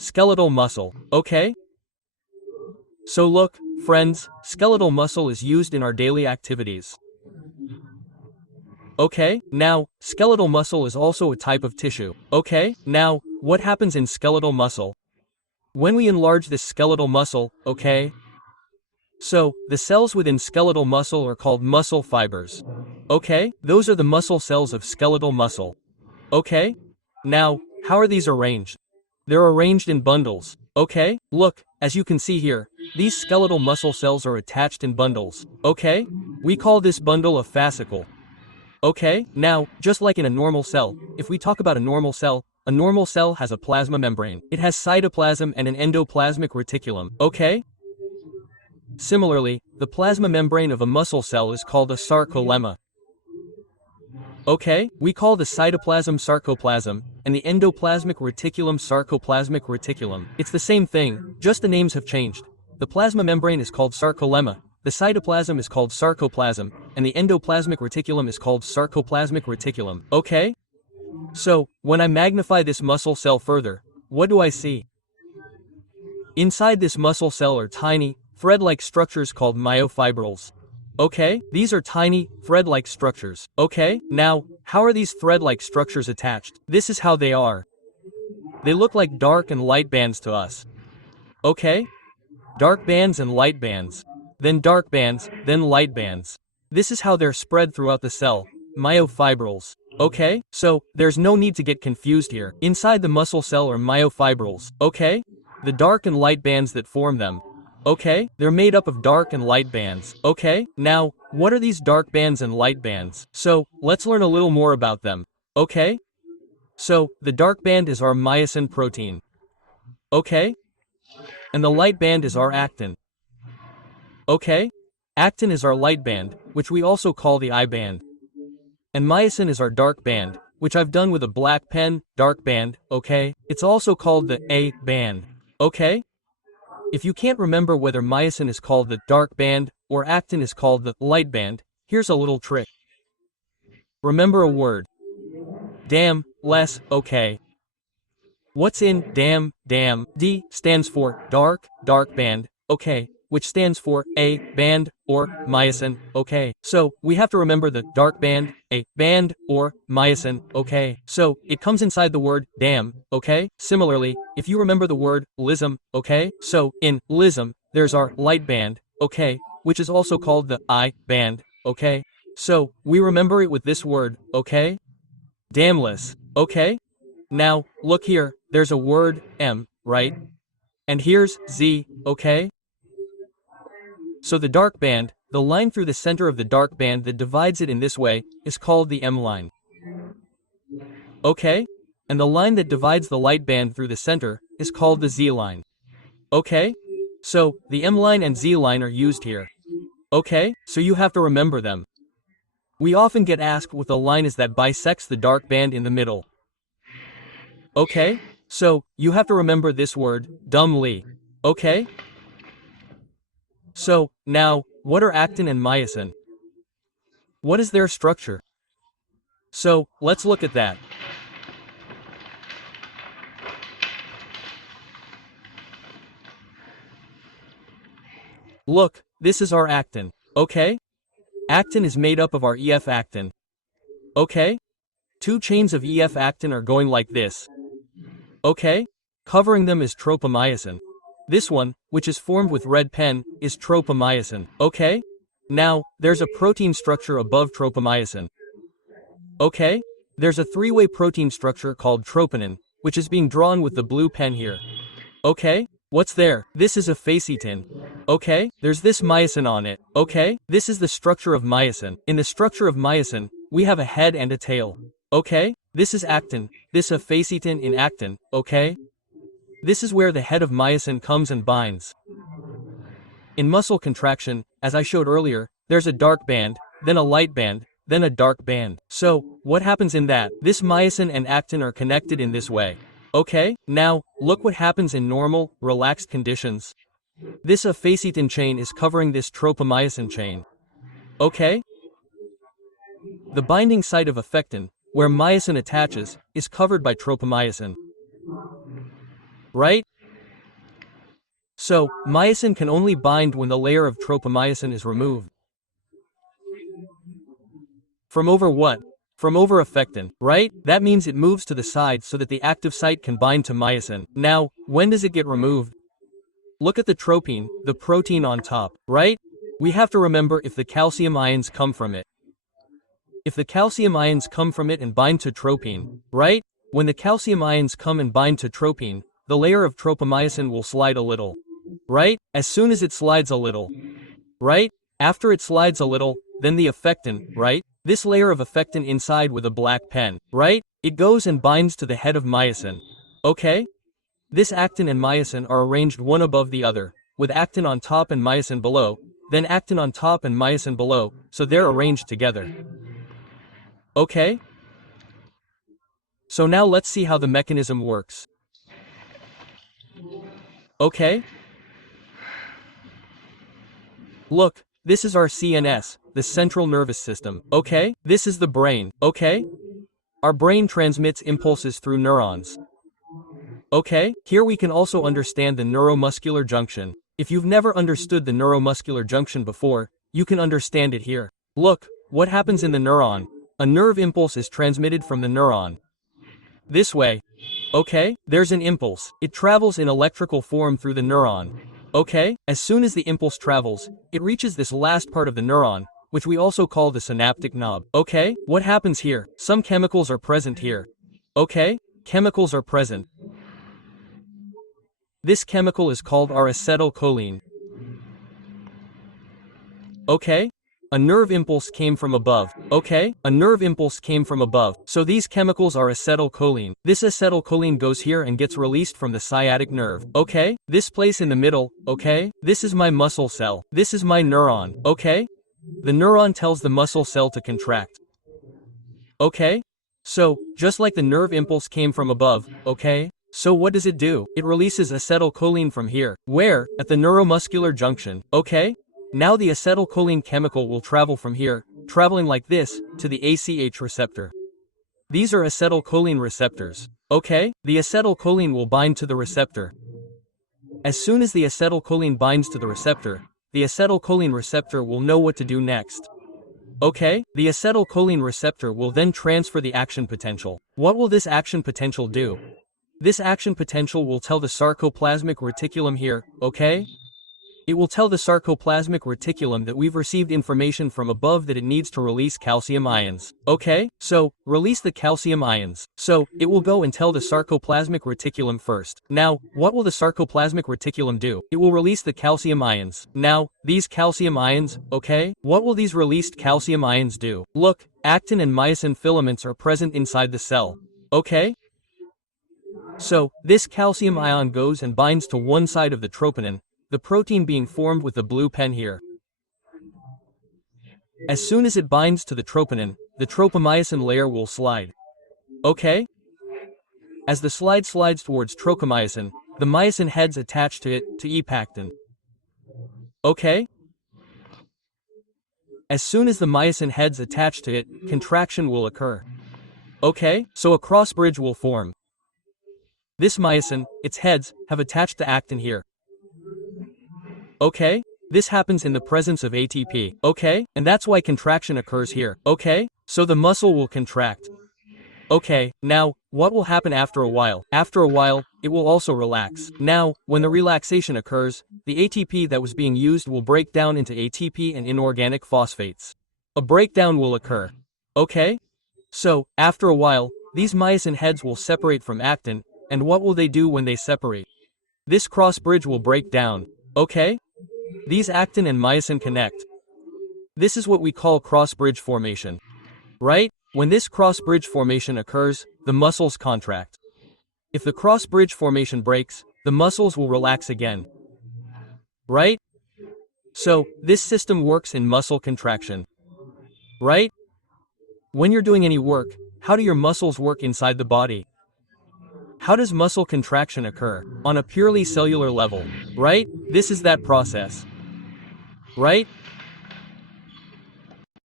skeletal muscle, okay? So look, friends, skeletal muscle is used in our daily activities. Okay, now, skeletal muscle is also a type of tissue. Okay, now, what happens in skeletal muscle? When we enlarge this skeletal muscle, okay? So, the cells within skeletal muscle are called muscle fibers. Okay, those are the muscle cells of skeletal muscle. Okay? Now, how are these arranged? They're arranged in bundles. Okay, look, as you can see here, these skeletal muscle cells are attached in bundles. Okay? We call this bundle a fascicle. Okay, now, just like in a normal cell, if we talk about a normal cell has a plasma membrane. It has cytoplasm and an endoplasmic reticulum. Okay? Similarly, the plasma membrane of a muscle cell is called a sarcolemma. Okay, we call the cytoplasm sarcoplasm, and the endoplasmic reticulum sarcoplasmic reticulum. It's the same thing, just the names have changed. The plasma membrane is called sarcolemma, the cytoplasm is called sarcoplasm, and the endoplasmic reticulum is called sarcoplasmic reticulum. Okay? So, when I magnify this muscle cell further, what do I see? Inside this muscle cell are tiny, thread-like structures called myofibrils. Okay, these are tiny, thread-like structures. Okay, now, how are these thread-like structures attached? This is how they are. They look like dark and light bands to us. Okay? Dark bands and light bands. Then dark bands, then light bands. This is how they're spread throughout the cell. Myofibrils. Okay, so, there's no need to get confused here. Inside the muscle cell are myofibrils. Okay? The dark and light bands that form them. Okay, they're made up of dark and light bands. Okay, now, what are these dark bands and light bands? So, let's learn a little more about them. Okay? So, the dark band is our myosin protein. Okay? And the light band is our actin. Okay? Actin is our light band, which we also call the I band. And myosin is our dark band, which I've done with a black pen, dark band, okay? It's also called the A band. Okay? If you can't remember whether myosin is called the dark band or actin is called the light band, here's a little trick. Remember a word. Damn, less, okay. What's in damn? D stands for dark, dark band, okay, which stands for A band or myosin, okay. So, we have to remember the dark band, A band, or myosin, okay. So, it comes inside the word damn, okay. Similarly, if you remember the word lism, okay. So, in lism, there's our light band, okay, which is also called the I band, okay. So, we remember it with this word, okay. Damnless, okay. Now, look here, there's a word, M, right? And here's Z, okay? So the dark band, the line through the center of the dark band that divides it in this way, is called the M line. Okay? And the line that divides the light band through the center is called the Z line. Okay? So, the M line and Z line are used here. Okay? So you have to remember them. We often get asked what the line is that bisects the dark band in the middle. Okay? So, you have to remember this word, dumbly. Okay? So, now, what are actin and myosin? What is their structure? So, let's look at that. Look, this is our actin. Okay? Actin is made up of our EF actin. Okay? Two chains of EF actin are going like this. Okay? Covering them is tropomyosin. This one, which is formed with red pen, is tropomyosin. Okay? Now, there's a protein structure above tropomyosin. Okay? There's a three-way protein structure called troponin, which is being drawn with the blue pen here. Okay? What's there? This is a fascitin. Okay? There's this myosin on it. Okay? This is the structure of myosin. In the structure of myosin, we have a head and a tail. Okay? This is actin. This a fascitin in actin. Okay? This is where the head of myosin comes and binds. In muscle contraction, as I showed earlier, there's a dark band, then a light band, then a dark band. So, what happens in that? This myosin and actin are connected in this way. Okay, now, look what happens in normal, relaxed conditions. This a fascitin chain is covering this tropomyosin chain. Okay? The binding site of affectin, where myosin attaches, is covered by tropomyosin. Right? So, myosin can only bind when the layer of tropomyosin is removed. From over what? From over affectin, right? That means it moves to the side so that the active site can bind to myosin. Now, when does it get removed? Look at the tropine, the protein on top, right? We have to remember if the calcium ions come from it. If the calcium ions come from it and bind to tropine, right? When the calcium ions come and bind to tropine, the layer of tropomyosin will slide a little, right? As soon as it slides a little, right? After it slides a little, then the affectin, right? This layer of affectin inside with a black pen, right? It goes and binds to the head of myosin. Okay? This actin and myosin are arranged one above the other, with actin on top and myosin below, then actin on top and myosin below, so they're arranged together. Okay? So now let's see how the mechanism works. Okay? Look, this is our CNS, the central nervous system, okay? This is the brain, okay? Our brain transmits impulses through neurons. Okay? Here we can also understand the neuromuscular junction. If you've never understood the neuromuscular junction before, you can understand it here. Look, what happens in the neuron? A nerve impulse is transmitted from the neuron. This way. Okay? There's an impulse. It travels in electrical form through the neuron. Okay? As soon as the impulse travels, it reaches this last part of the neuron, which we also call the synaptic knob. Okay? What happens here? Some chemicals are present here. Okay? Chemicals are present. This chemical is called our acetylcholine. Okay? A nerve impulse came from above. Okay? A nerve impulse came from above. So these chemicals are acetylcholine. This acetylcholine goes here and gets released from the sciatic nerve. Okay? This place in the middle. Okay? This is my muscle cell. This is my neuron. Okay? The neuron tells the muscle cell to contract. Okay? So, just like the nerve impulse came from above, okay? So what does it do? It releases acetylcholine from here. Where? At the neuromuscular junction. Okay? Now the acetylcholine chemical will travel from here, traveling like this, to the ACH receptor. These are acetylcholine receptors. Okay? The acetylcholine will bind to the receptor. As soon as the acetylcholine binds to the receptor, the acetylcholine receptor will know what to do next. Okay? The acetylcholine receptor will then transfer the action potential. What will this action potential do? This action potential will tell the sarcoplasmic reticulum here, okay? It will tell the sarcoplasmic reticulum that we've received information from above that it needs to release calcium ions. Okay? So, release the calcium ions. So, it will go and tell the sarcoplasmic reticulum first. Now, what will the sarcoplasmic reticulum do? It will release the calcium ions. Now, these calcium ions, okay? What will these released calcium ions do? Look, actin and myosin filaments are present inside the cell. Okay? So, this calcium ion goes and binds to one side of the troponin, the protein being formed with the blue pen here. As soon as it binds to the tropomyosin layer will slide. Okay? As the slide slides towards tropomyosin, the myosin heads attach to it, to actin. Okay? As soon as the myosin heads attach to it, contraction will occur. Okay? So a cross bridge will form. This myosin, its heads, have attached to actin here. Okay? This happens in the presence of ATP. Okay? And that's why contraction occurs here. Okay? So the muscle will contract. Okay, now, what will happen after a while? After a while, it will also relax. Now, when the relaxation occurs, the ATP that was being used will break down into ATP and inorganic phosphates. A breakdown will occur. Okay? So, after a while, these myosin heads will separate from actin, and what will they do when they separate? This cross bridge will break down. Okay? These actin and myosin connect. This is what we call cross bridge formation. Right? When this cross bridge formation occurs, the muscles contract. If the cross bridge formation breaks, the muscles will relax again. Right? So, this system works in muscle contraction. Right? When you're doing any work, how do your muscles work inside the body? How does muscle contraction occur? On a purely cellular level, right? This is that process. Right?